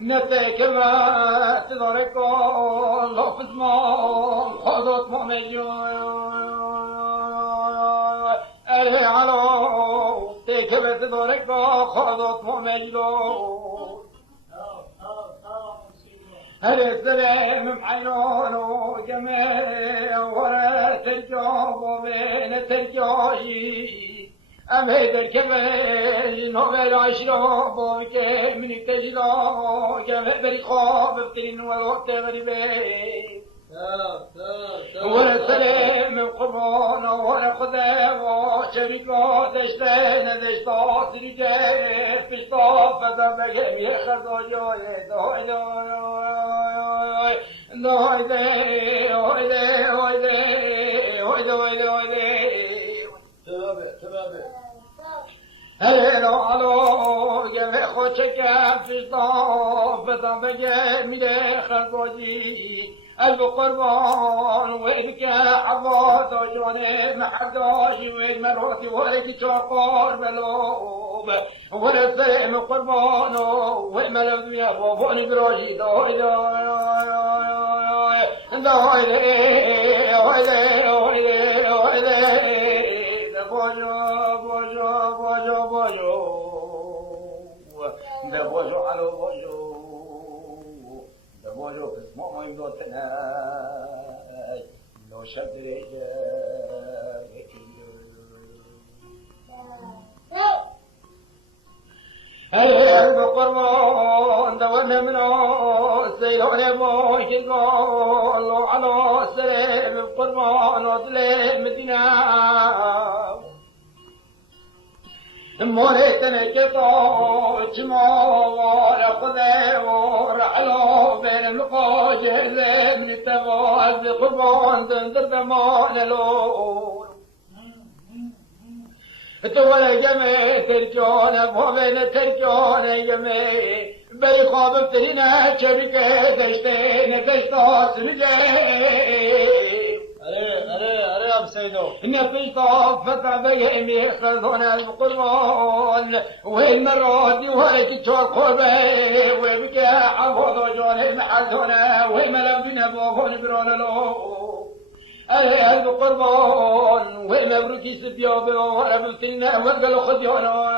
نتك ما تدرك الله في اسمه خذت ممجو أري علو تك ما تدرك خذت ممجو أري السلام محيون جميع ورا ترجع وبين ترجعي أم هذا الكمال نوبل عشرة بوكي من التجلا جمع بالخوف بطين وروت غريبين ولا سلام من قربان ولا خدا وشركة دشتين دشتات رجال في الطاف فدبهم يخذوا جوي دوي هلو علو جمع خوشك في الطاف فدبهم يخذوا القربان وينك حظات وجوانب محداش وين مراتي وينك شاقار بلوب ورسلم القربان والملب يا بابون براشي دوي بوجو على بوجو بوجو اسمه ما يمدوتنا لو شديد هل بقربان دوانا منو سيلون موشي قولوا على سليم القربان وسليم مدينة موريتنا كتو جمال خذي ورعلو بين المقاجر من التواز قربان دندر بمان الأول تولا جميع ترجون وبين ترجون جميع بالخواب ابتلنا شركة دشتين دشتاس رجال أري أبو سيدو نفي صافة بهم يخذون القرآن وين مرادي وين تشوى قربي ويبكى حفظ جون المحزونة وين ملبنا بوهون برونلو أري القرآن وين مبروكي سبيوبي وربطلنا وقالوا خديونا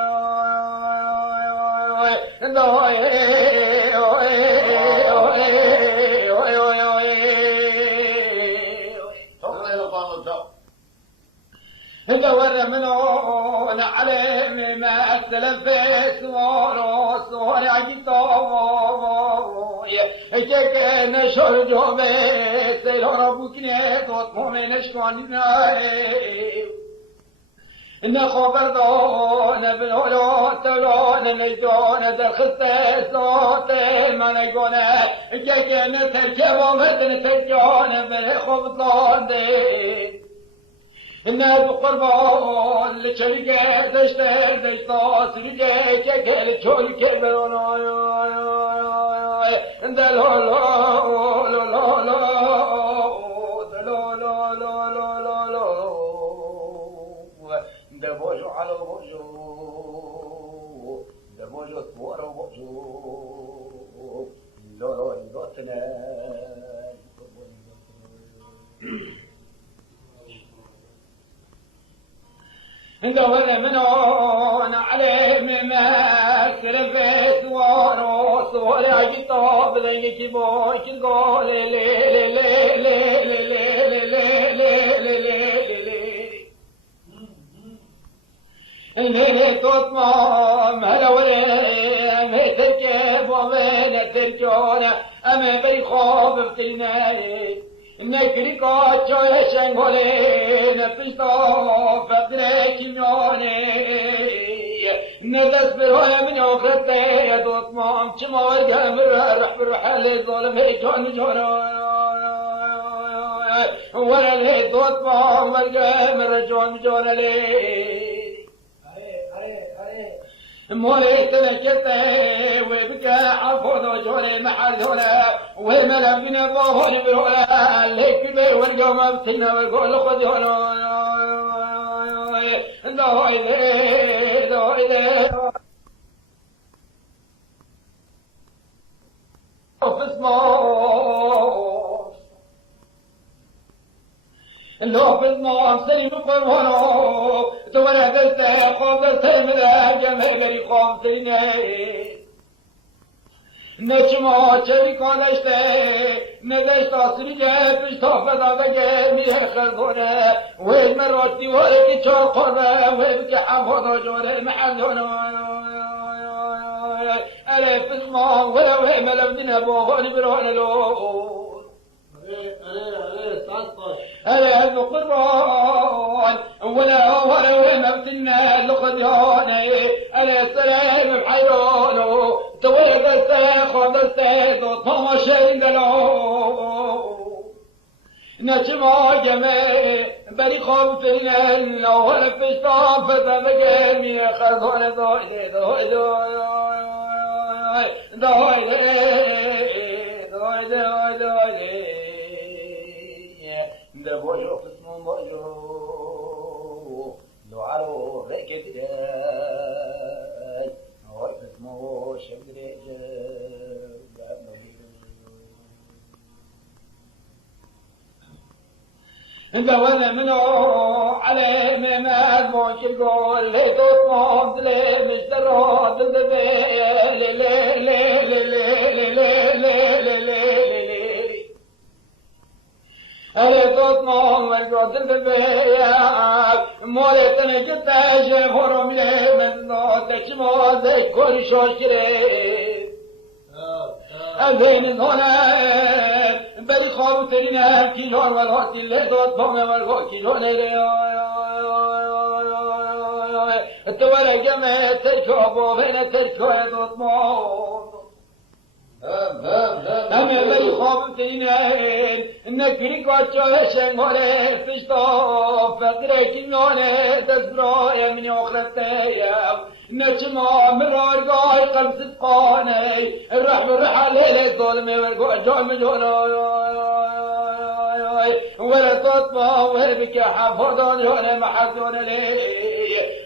دور منون عليه ما التلفت صور عجيطو يجيك نشر جوبي سيلو ربك نيتوت مؤمن شكوانينا إن خبر دون بلولو تلون نيدون درخصة صوت ما نيقون يجيك نترجم ومدن ترجون بالخبطان دي الناس قربان لشركة دشتر دشتاس رجال كل شول كبرون دبوجو على بوجو دبوجو ثور بوجو لولو دور منون عليه مما كرفت وروس ولا جطاب ذيك بوش القول لي لي لي لي لي لي لي لي لي لي تطمم هلا ولا متركب ومن تركون أما بيخوف بتلناي نكري قاتشو يشنغولين بيشتو فقريك ميوني ندس بروي من يوخرتي تطمم شمو القمر رح بروح الظلم هيجون جونو ولا لي تطمم القمر جون جون لي مولي تنجته وبكى عفوض جولي محلونا والملم من الظهور برولا ليك بي والقوم بتنا والقول خذ هنا دوي لي دوي لي لو في النار سليم قرونه تولى قلت قوم سلم جمع بري قوم سليني نجمع شريكا نشته ندشت أصريجه بشتا فضاقه ميه خلقونه ويد من راسي ولكي چاقونه ويبكي حفظه جوره محلونه ألف اسمه ولو هم لو دينه بوغاني برهان له ألا القرآن ولا مبتنا لقدياني ألا السلام بحيرانه تويق الساخ السيد وطمع شيء له نجمع جميع بري خوفتنا لو هل في الصاف فتبقى من خلقنا ضوئي ضوئي ضوئي ضوئي ضوئي ده بوجو قسمه بوجو لو عرو ريك كداي هو قسمه شبريج ده وانا منه عليه ما ادموش يقول لي تطمم لي مش درود لي لي لي لي ألا تطمم والجود البياك مولتنا جتا جفور ملي من نوتك موزي كل شوشري البين هنا بل خوترنا كيلون والهوت اللي تطمم والهوت كيلون التوالى جمع تركوبو بين تركو تطمم أما بي خوفتين نكري قاتشو شنغولي فشتو فقريك نوني تزبروي من يوخرتي نجمع مرار قاي قمس تقاني الرحم الرحالي للظلمي والجعم ولا تطمع وهربك حفظون هنا محزون لي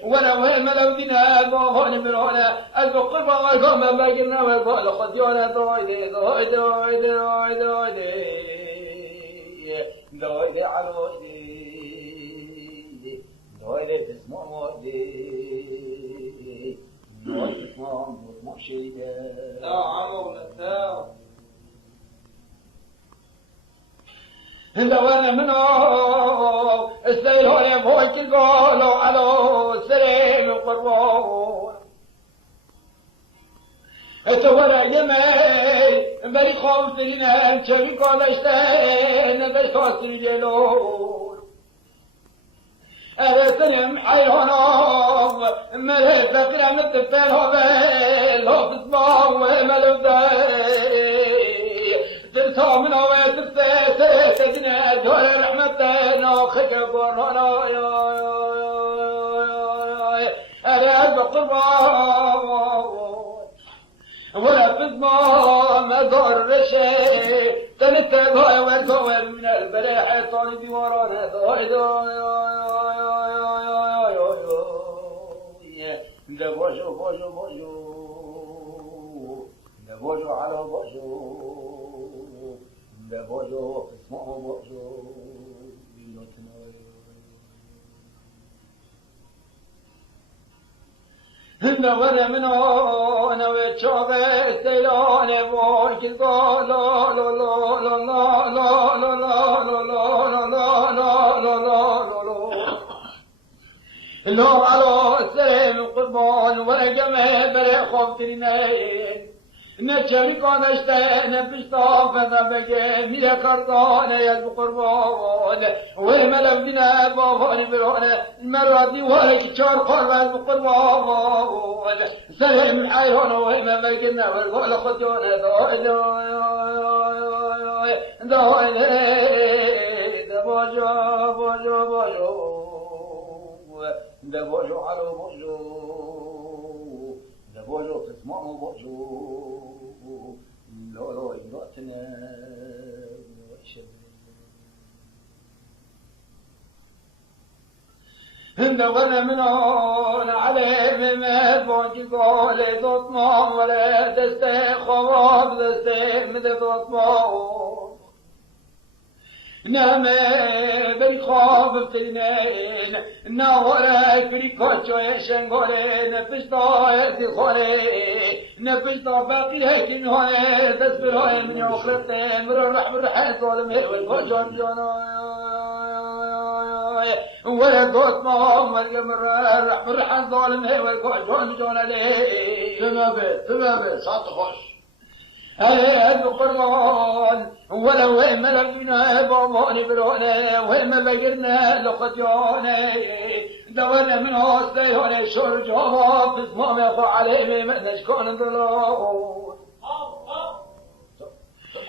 ولا وهم لو دينا ضوهون من هنا البقربة والقوم باقرنا والقول خديونا دويدي دويدي دويدي دويدي دويدي علويدي دويدي تسمع مودي دويدي تسمع مشيدة تاو عمو تاو لو انا منه السيل هو فوق القول على السليم القرون اتولى جمال بري خوف لنا شوي قال اشتين بس خاطر جلول انا سلم حيرانه ملك فقر من التفال هبل هو في صباح وملو ترسى من هوية الفاتح تجنى دول رحمتنا خكبرنا ألا بقربان ولا في الضمان مدار شيء تنتبه والكور من البلاح طالب ورانا ده بوجو بوجو بوجو ده بوجو على بوجو بوجو اسمه بوجو نور منو نو چاغه سیلان وای که لا لا لا لا لا لا لا لا لا لا لا لا لا على سلام قربان ورجمه بر خوف ترینه نچری کانشته نپشتا فضا بگه میره کردان یز بقربان و ملو دینه بابان برانه مرادی وارک چار خواهد بقربان سلام الحیران و همه بگنه والگال خودیانه ده باجا باجا باجا ده باجا علو باجا ده باجا قسمان باجا لا لا إمرأتنا دورنا منون عليه ما بانك قال تطمع ولا تستخواب تستمد تطمع نعم بيخاف بتنين نورا كريكا شويشن غوري نفشتا يدخولي نفشتا باقي هكين هوني تسبر هاي من يوخلتين مرح مرح ظالمي والفجر جانا ولا دوت ما مريم مرح مرح ظالمي والفجر جانا ليه تمام صوت خوش هذا قرآن ولو هم لبنا بابان برونا وهم بقرنا لقديانا دورنا من هاستيهان شرجها في اسمام يخو عليه من نشكون ضلون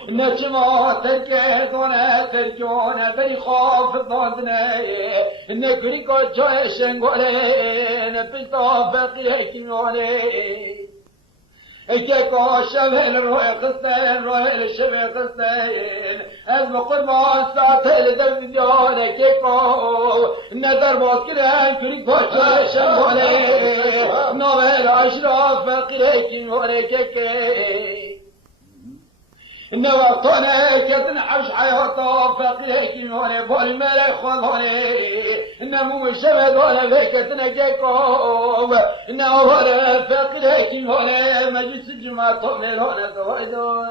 نجمع تركيدنا تركيونا بريخاف الضادنا نكريكو جايشن قولي نبيتا فقيه كيموني اشتكوا الشبه الروح قصتين روح الشبه قصتين المقربان ساتل دم ديانا كيكو ندر باكران كريك باشا شمولي نوال عشراف فقريك مولي كيكي نوطنا كتن حوش حياتا فقريك مولي بالملك خلوني نمو الشبه دولا فيكتنا كيكو نوال فقريك مولي مجلس الجمعة طولي لونا دوي دوي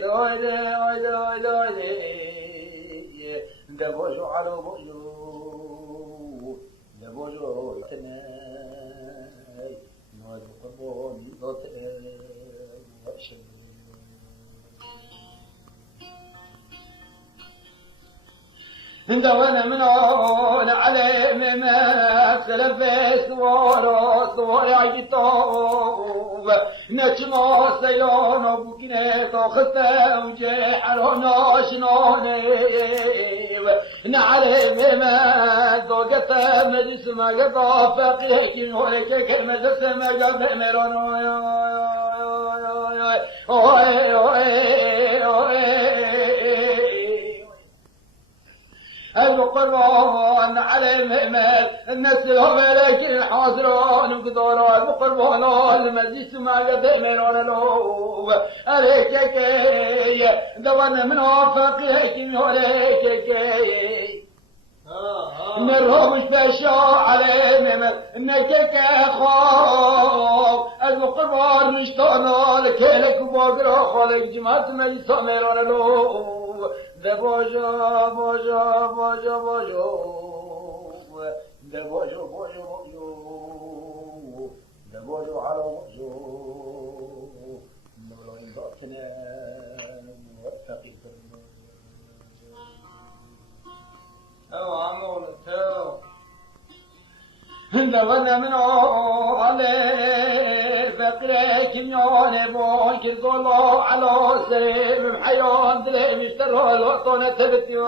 دوي دوي دوي دوي دبوجو على بوجو دبوجو تناي نوال قربون دوت وشب دوانا من هون عليه ما سلف صور عجطوب نجمع سيلان وبكنيت وخسة وجحرنا شنونيب نعليه ما دوقت مجلس ما قطع فقيك ولك كلمة سما قبل مرون المقربان على المهمل الناس هم لكن حاضرون وقدران المقربان المجلس ما قدمرون له عليك كي دوانا من وفاقه كم عليك كي نرهم بشا على المهمل انك كخاف المقربان مشتانا لك باقرا خالق جماعة مجلس مرون له ده باجا باجا باجا باجا ده باجا باجا باجا ده باجا على باجا نولا يبقنا واتقي أو عمو لتاو دوانا من عليه فقريك ميون بوك الظلو على سريم محيون دليم يشتروا الوطنة تبتي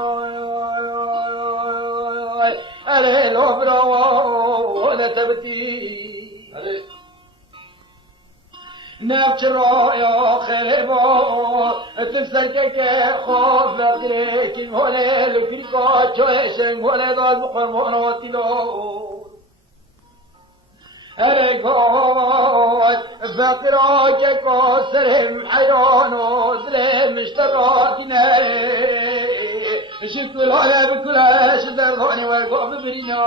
عليه الأبرا ولا تبتي نبشر يا خربا تسلكك خوف فقريك ولا لفرقات شويشن ولا ضاد مقامونات دور أرقات فقراك كسرهم حيران وظلم اشتراتنا شفت الهلا بكلها شدروني والقوم برينا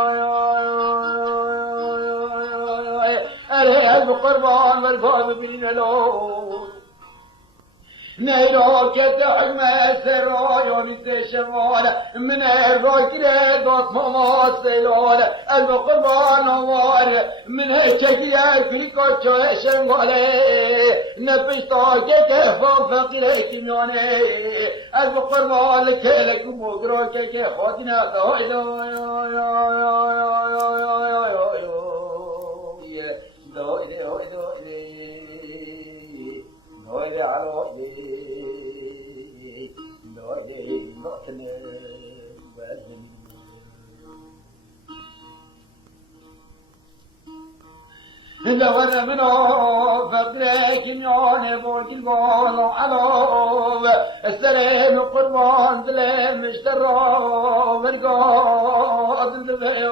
الهيئة بقربان والقوم برينا لون نيروك تحمى سراي ومثل شمال من الراكرة دوت ماما سيلال البقربان وار من هالشجية كليكو تشوشن غالي نبشتاك كفا فقيرك مياني البقربان لك مقراك كخاتنا دورنا منه فقرك مياني بولك البال وعلوب السلام قربان ظلم اشترى والقاد البيع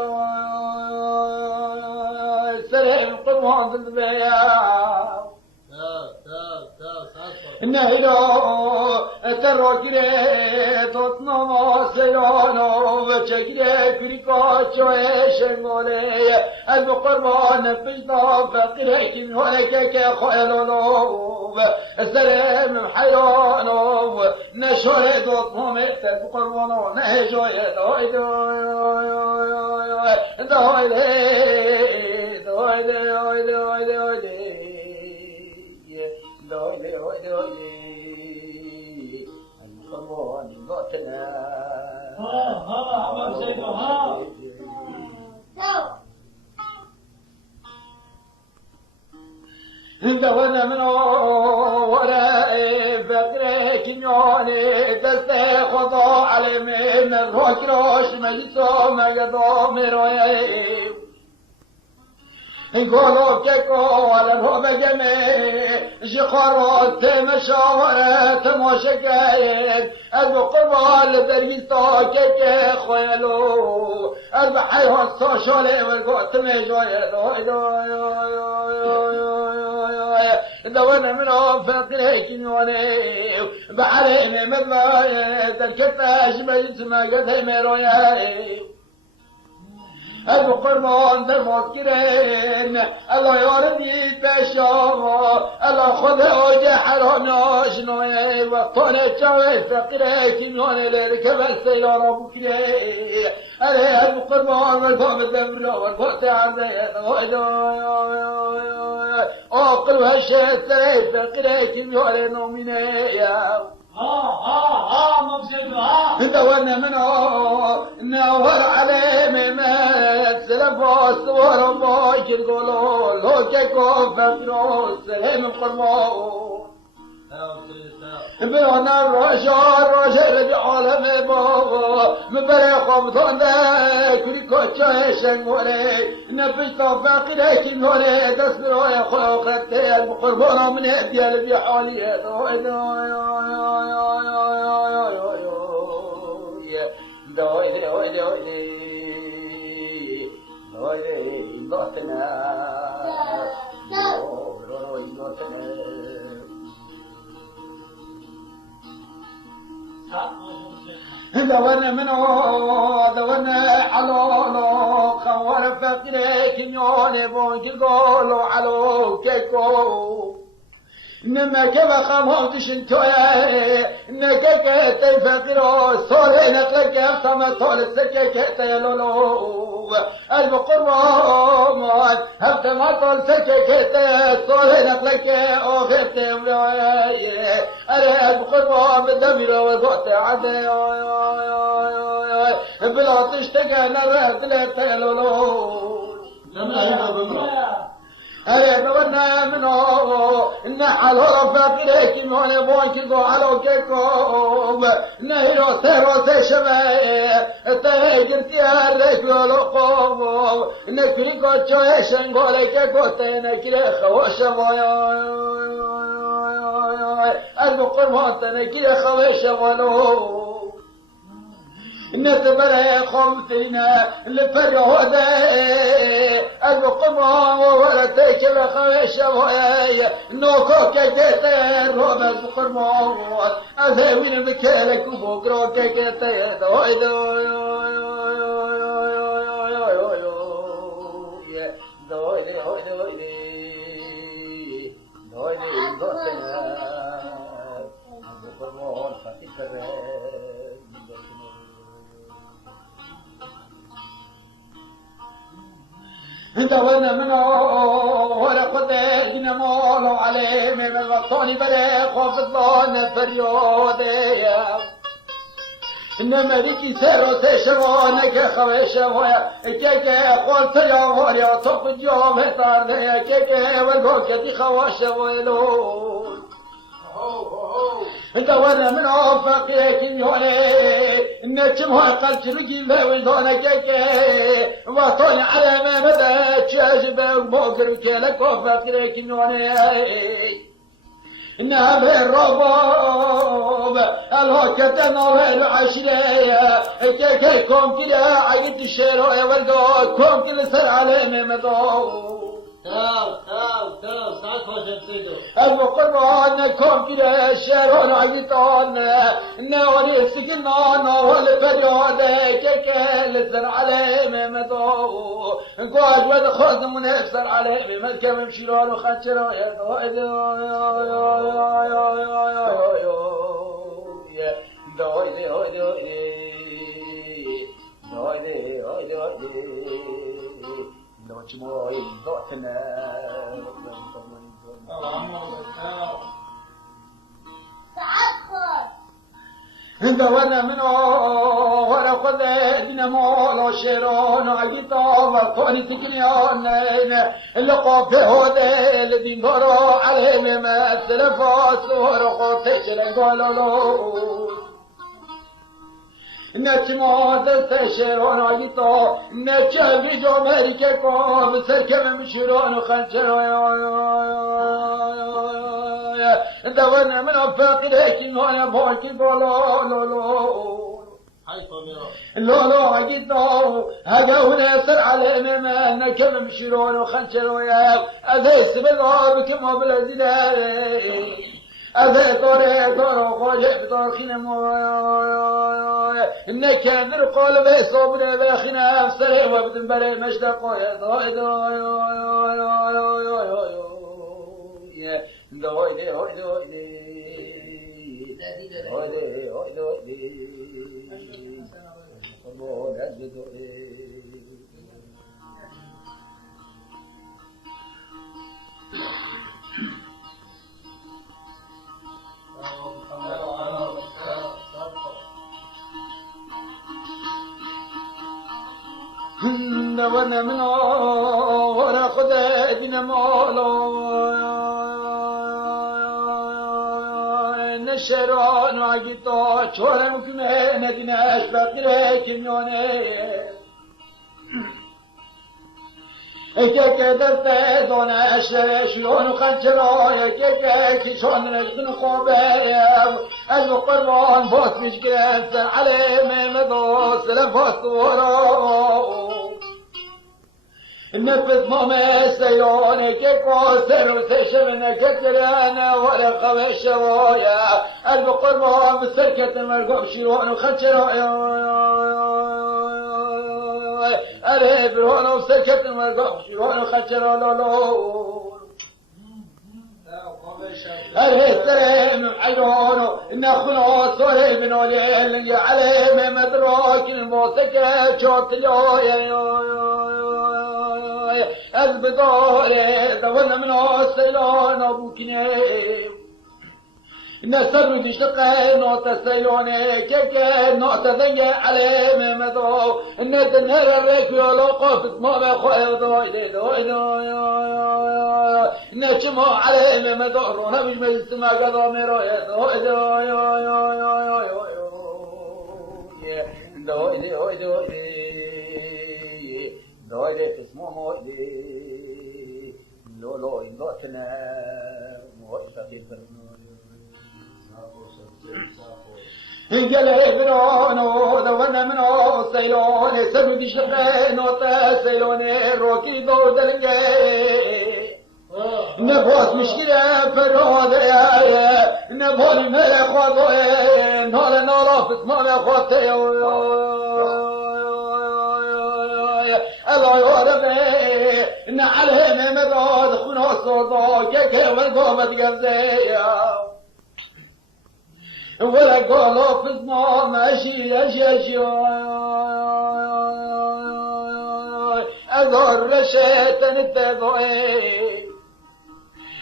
السلام قربان البيع نهيرو تروكري توتنو سيانو وچكري كريكو چوشن غولي القربان بيضا فقري كن هولك خيلولو السلام حيانو نشور دوتنو مت القربان نهجو يدويدو دورنا من وراء فقرك نيوني دسته خضاع على من الرجراش مجلسو مجدو مروي قولوا كيكو على الهوب جميع جخارات مشاورة مشكايد القربان بريستا كيكي خيلو البحيها الصاشالي والقوت مجويد دوانا منهم فقريك نيوني بحرين مدلايد الكتاش مجلس مجد مروياي القربان در مذكرين الله يارني بشامه الله خذ وجه حرام ناشنوي وطن جوي فقريك نوني لركب السيارة بكري عليه القربان والفهم الدمر والفوت عندي أقل هالشيء سري فقريك نوني نوميني دورنا منه نور عليه ممات سلفا صور باكر قولوا لو كيكو فقروا سلام القربان بيانا الرجال ردي عالم بابا مبري خمطان دا كريكو تشاهشن مولي نفشتا فاقريك مولي دسبرو يا خلو خدتي القربان من هدي اللي حالي دورنا منه دورنا حلالو خوار فقريك نيوني بونك قولو علو كيكو نما كما خموتش انتويا نكاكا تيفقرو صوري نقلك يفصم طول السكاكا تيلولو المقرمان هفت ما طول سكاكا صوري نقلك اوغيب تيملوي أري المقرمان بالدمير وضوط عدي بلا تشتقى نرد لتيلولو أري دورنا منه إن حلو فقريك موني بونكي على كيكم نهيرو سيرو سيشبه تهيجر تيارك ولقوم نكريكو تشويشن قولي كيكو تينكري خوشبه المقربان تنكري خوشبه نتبرى خمسين لفرهده القربان وولدتك لخويش نوكوك كتير روب القربان أذهبين بكالك وبكروك كتير انت وانا منه ولا قد نمول عليه من الوطن بلا خوف الظن فريودي انما ريتي سيرو سيشرونك خويشه ويا كيك قلت يا وريا طف اليوم هتار يا كيك والبوكتي خوشه ويلون انت وانا من عفاقيك يولي النجم قلت بقي ويدونك كيك وطول على ما مدى تشاجب وموقرك لك وفاقيك يولي إنها بالرباب الوقت نور العشرية كيكم كلا عيد الشيروية والقوكم كلا سر على ممدو تاو ساعات وجه بسيدو القربانكم كلا الشيرون عيدون نوري سكنا نور الفريود كيكل سر على ممدو قواد ودخوز منفسر على ممدكم مشيرون وخنشروية انت وانا منه وانا خذ دينامو شيرون عيطا وطوني تجريون اللي قوفي هودي الذي نقروا عليه ما السلفوس ورقوتيش لنقولوا له نتمو دستشيرون عيطا نتشاف جو مريككو بسركم مشيرون وخنشرون انت وانا منه فاقريك وانا بوكي لولو عقيدو هذا هنا يصير على امامنا كم مشيرون وخنشرون هذا السبب بكم بلادنا هذا طوري طورو خوجه بطور خنمو إنك كان قول بيصوبنا باخنا بسري وابدن بري مشتقو يا وانا منه ورا خذ دينامو نشرون وعجيتو شورا مكمه نديناش باقريك ميوني كيك دلت دون أشياء شلون خنجروا كيك شلون نلقن قبايا القربان فوت مشكلة عليه ممدوس لفوت وراه النفس ماما سيون كيكو سيرو سيشمنا كتلانا ولا خويش ويا القربان بسركة مرقوم شلون خنجروا أرهب هون وسكت المرقوم شلون خنجروا لولو أرهب سرهم عيونه إن أخلو صوري من ولي اللي عليه مدروك الموسكة شوت البدوري دولنا منه السيلون أبوكني نسر بشقه نوت السيلوني كيك نوت ذنجي عليه ممدو الند النهر الريك يولو قفت ما بخوي دوي نشمو عليه ممدو رونا مش مجلس ما قضى مروي دوي تسمو موئلي لولو ينضوتنا موئل فقير قال برانو دونا منو سيلون سدو دي شخين وطا سيلون روكي دو دلقي نبوت مشكلة فراد نبوت ملا خواطوين نالا نالا فسمانا خواطي الله يوربي نعلهم مداد خنا صدا كيكي والقامت قمزية ولا قالوا فسما ماشي أشي أذر رشيتن التضوي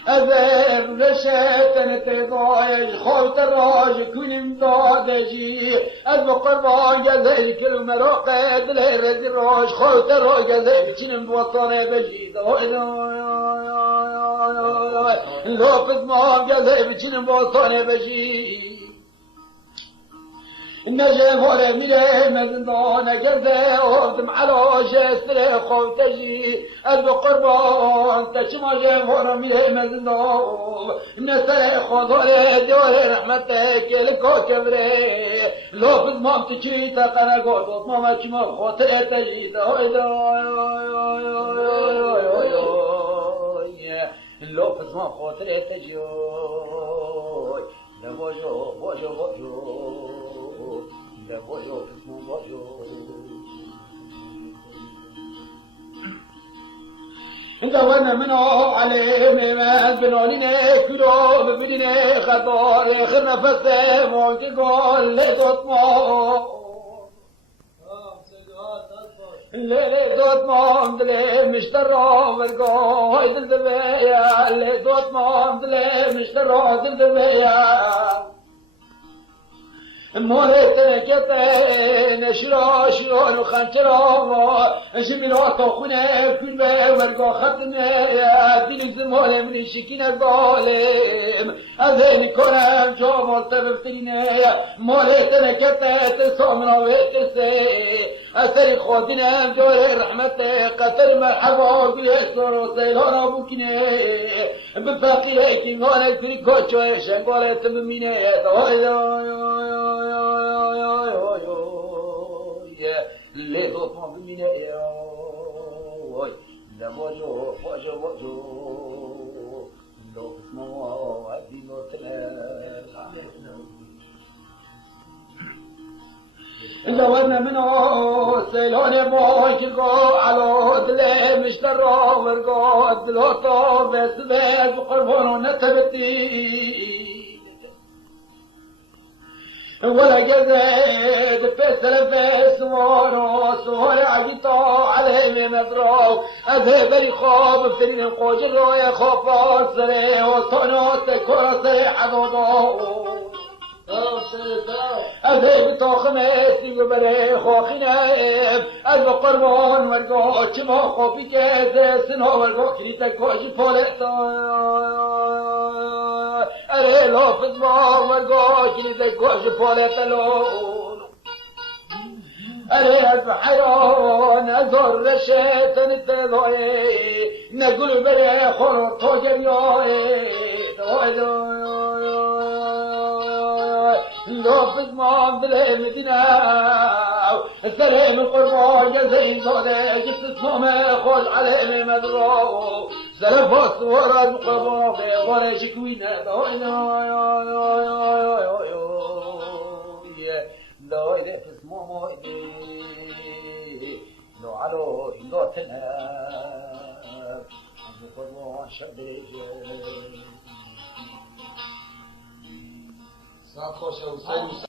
أذر رشيتن التضوي خوت الراج كون امدادجي البقربان جزيل كل مراقب الهرز الراج خوت الراج جزيل كن بوطانه بجي لو فسما جزيل كن بوطانه بجي النجم ولا مليه مزندان جزاء وردم على جسر خوتجي البقربان تشمع جم ولا مليه مزندان نسل خضر دور رحمتك الكوكبري لو في المام تجي تقنا قوت ماما كما خوتي تجي لو في المام خوتي تجي لبوجو بوجو بوجو لبوجو اسمه بوجو انت وانا منو عليه ما بنولينا كلو ببدينا خطار خرنا فسه موت قول لدوت مو اللي دوت مام دلي مشترى ورقو هيدل دبيا اللي دوت مام دلي مشترى دل دبيا مولتنا كتين شرا شرا وخنشرا جميلات خونا كل ما ورقا ختنا يا دين زمال من شكين الظالم أذين كنا جامل تبفتنا مولتنا كتين صامنا ويتسي أثر خادنا جوار رحمته قتل مرحبا باليسر وسيلان أبوكنا بفاقيه كيمان الفريقات شويشان قالت بمينة اللي ضفنا بمينة لبوجو بوجو بوجو لو بسموا عدي نوتنا زودنا منه سيلون بوش القو على دلي مشترى ورقو دلوتو بس بيت بقربون نتبتي ولا جزيد فسر فسوار سوار عجيطا عليه مدرو أذهب خاب بسرين القوجر ويخاف سري وصنوت كرسي حضوضو أذهب طاخمتي وبلي خوخنايب البقربان ورقو چما خوفي كيزي سنها ورقو كريتا كوش فولتا أري لافظ ما ورقو كريتا كوش فولتا لون أري الحيران أزور رشيطان التضاي نقول بلي خور طوجر يوي لافظ ما بلي مدينة سلام القربان جزي صادق جبت اسمه خوش عليه مدرو سلفات ورا القربان ورا شكوينة لا يدف اسمه موئدي لو علو لا تنهب القربان شديد صار خوش